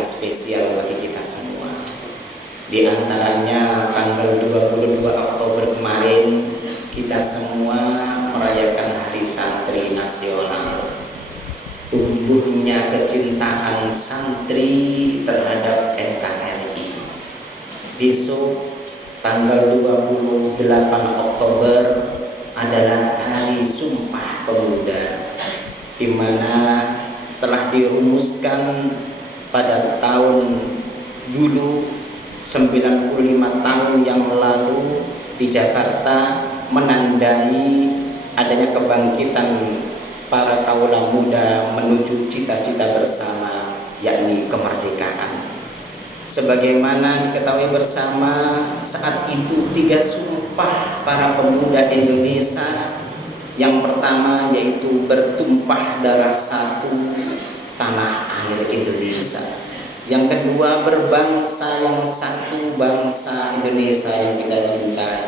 yang spesial bagi kita semua. Di antaranya tanggal 22 Oktober kemarin kita semua merayakan Hari Santri Nasional. Tumbuhnya kecintaan santri terhadap NKRI. Besok tanggal 28 Oktober adalah Hari Sumpah Pemuda, di mana telah dirumuskan pada tahun dulu 95 tahun yang lalu di Jakarta, menandai adanya kebangkitan para kaula muda menuju cita-cita bersama, yakni kemerdekaan. Sebagaimana diketahui bersama, saat itu 3 sumpah para pemuda Indonesia. Yang pertama yaitu bertumpah darah satu tanah air Indonesia. Yang kedua berbangsa yang satu, bangsa Indonesia yang kita cintai.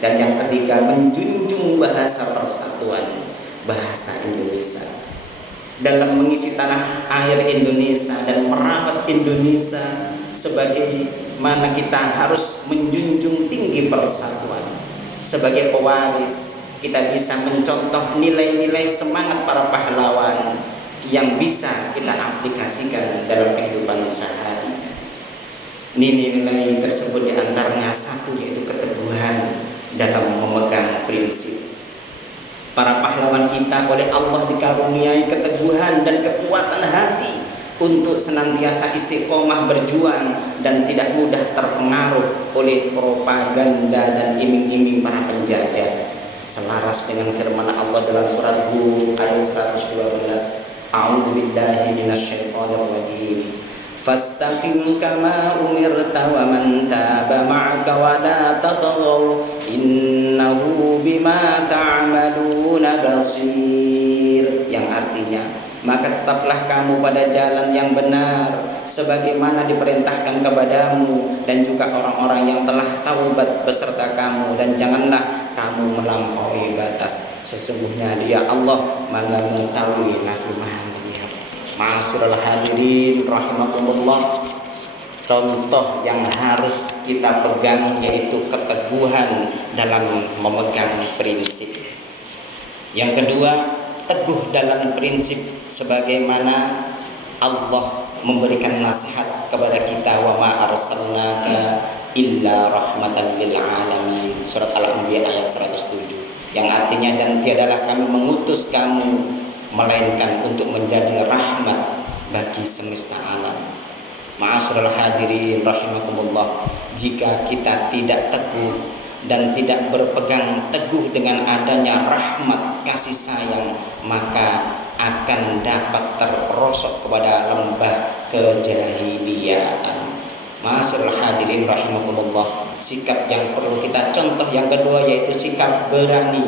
Dan yang ketiga menjunjung bahasa persatuan, bahasa Indonesia. Dalam mengisi tanah air Indonesia dan merawat Indonesia, sebagaimana kita harus menjunjung tinggi persatuan. Sebagai pewaris, kita bisa mencontoh nilai-nilai semangat para pahlawan yang bisa kita aplikasikan dalam kehidupan sehari. Nilai-nilai tersebut diantaranya satu, yaitu keteguhan dalam memegang prinsip. Para pahlawan kita oleh Allah dikaruniai keteguhan dan kekuatan hati untuk senantiasa istiqomah berjuang dan tidak mudah terpengaruh oleh propaganda dan iming-iming para penjajah. Selaras dengan firman Allah dalam surat Hud ayat 112, A'udzu billahi minasyaitonir rajim. Fastaqim kama umirta wa man taba ma'aka wa la tatghaw innahu bima ta'maluna basir. Yang artinya, maka tetaplah kamu pada jalan yang benar sebagaimana diperintahkan kepadamu dan juga orang-orang yang telah taubat beserta kamu, dan janganlah kamu melampaui batas. Sesungguhnya Dia Allah Maha mengetahui lagi Maha melihat. Ma'asyiral hadirin rahimakumullah, contoh yang harus kita pegang yaitu keteguhan dalam memegang prinsip. Yang kedua, teguh dalam prinsip sebagaimana Allah memberikan nasihat kepada kita, wa ma arsalnaka illa rahmatan lil alamin, surat Al-Anbiya ayat 107, yang artinya dan tiadalah kami mengutus kamu melainkan untuk menjadi rahmat bagi semesta alam. Ma'asyiral hadirin rahimakumullah, jika kita tidak teguh dan tidak berpegang teguh dengan adanya rahmat kasih sayang, maka akan dapat terperosok kepada lembah kejahiliaan. Ma'asyiral hadirin rahimakumullah, sikap yang perlu kita contoh yang kedua yaitu sikap berani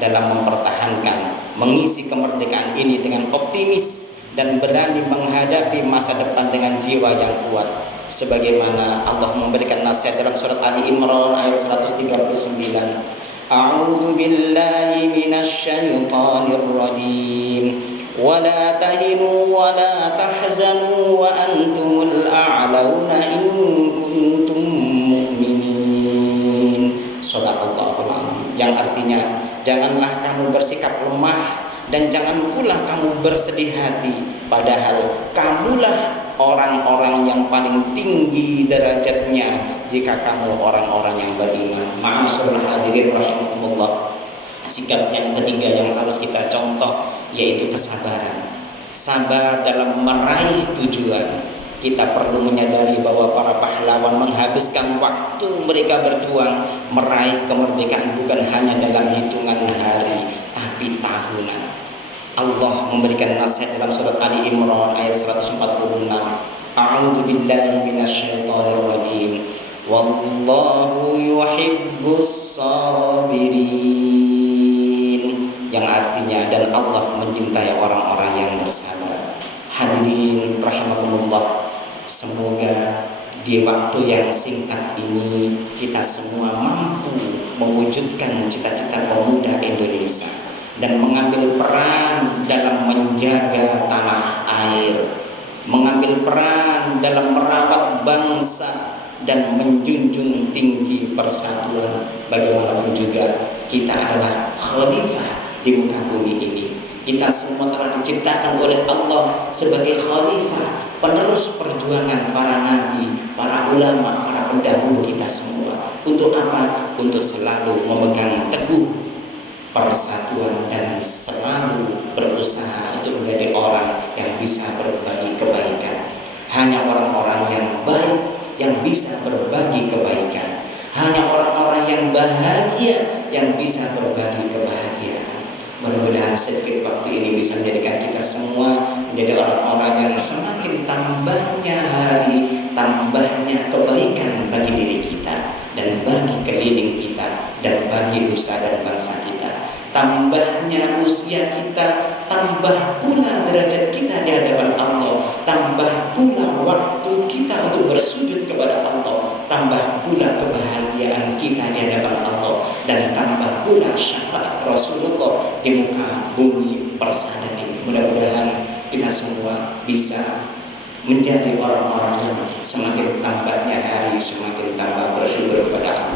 dalam mempertahankan, mengisi kemerdekaan ini dengan optimis dan berani menghadapi masa depan dengan jiwa yang kuat. Sebagaimana Allah memberikan nasihat dalam surat Ali Imran ayat 139, A'udzu billahi minasyaitonir rajim, wa la tahinu wa la tahzanu wa antumul a'launa in kuntum mu'minin. Shadaqallahul azim. Yang artinya, janganlah kamu bersikap lemah dan jangan pula kamu bersedih hati, padahal kamulah orang-orang yang paling tinggi derajatnya jika kamu orang-orang yang beriman. Ma'asyiral hadirin rahimakumullah, sikap yang ketiga yang harus kita contoh yaitu kesabaran. Sabar dalam meraih tujuan. Kita perlu menyadari bahwa para pahlawan menghabiskan waktu mereka berjuang meraih kemerdekaan bukan hanya dalam hitungan hari, tapi tahunan. Allah memberikan nasihat dalam surat Ali Imran ayat 146, A'udzu billahi minasyaitonir rajim, wallahu yuhibbus sabirin. Yang artinya, dan Allah mencintai orang-orang yang bersabar. Hadirin rahimakumullah, semoga di waktu yang singkat ini kita semua mampu mewujudkan cita-cita pemuda Indonesia dan mengambil peran dalam menjaga tanah air, mengambil peran dalam merawat bangsa dan menjunjung tinggi persatuan. Bagaimanapun juga kita adalah khalifah di muka bumi ini. Kita semua telah diciptakan oleh Allah sebagai khalifah, penerus perjuangan para nabi, para ulama, para pendahulu kita semua. Untuk apa? Untuk selalu memegang teguh persatuan dan selalu berusaha untuk menjadi orang yang bisa berbagi kebaikan. Hanya orang-orang yang baik yang bisa berbagi kebaikan. Hanya orang-orang yang bahagia yang bisa berbagi kebahagiaan. Mudah-mudahan sedikit waktu ini bisa menjadikan kita semua menjadi orang-orang yang semakin tambahnya hari, tambahnya kebaikan bagi diri kita dan bagi keliling kita dan bagi nusa dan bangsa kita. Tambahnya usia kita, tambah pula derajat kita di hadapan Allah, tambah pula waktu kita untuk bersujud kepada Allah, tambah pula kebahagiaan kita di hadapan Allah, dan tambah pula syafaat Rasulullah di muka bumi persada ini. Mudah-mudahan kita semua bisa menjadi orang-orang yang semakin tambahnya hari, semakin tambah bersyukur kepada Allah.